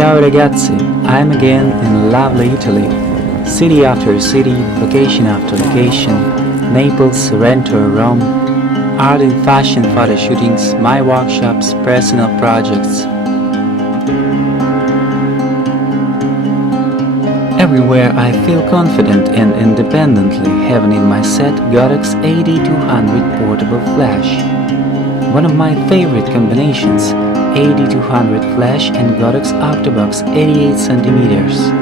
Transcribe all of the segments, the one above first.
Ciao ragazzi, I'm again in lovely Italy. City after city, location after location, Naples, Sorrento, Rome, art and fashion photo shootings, my workshops, personal projects. Everywhere I feel confident and independently having in my set Godox AD200 portable flash. One of my favorite combinations, AD200 flash and Godox Octobox 88 centimeters.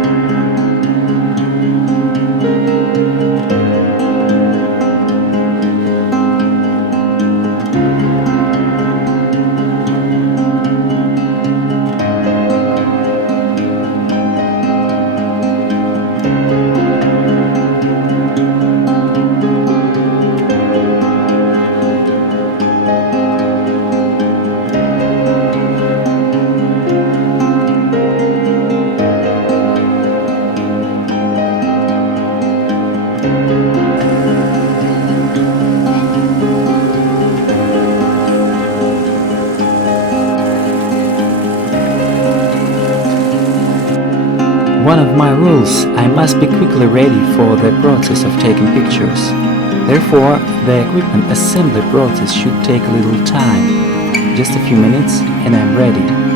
One of my rules, I must be quickly ready for the process of taking pictures. Therefore, the equipment assembly process should take a little time. Just a few minutes and I'm ready.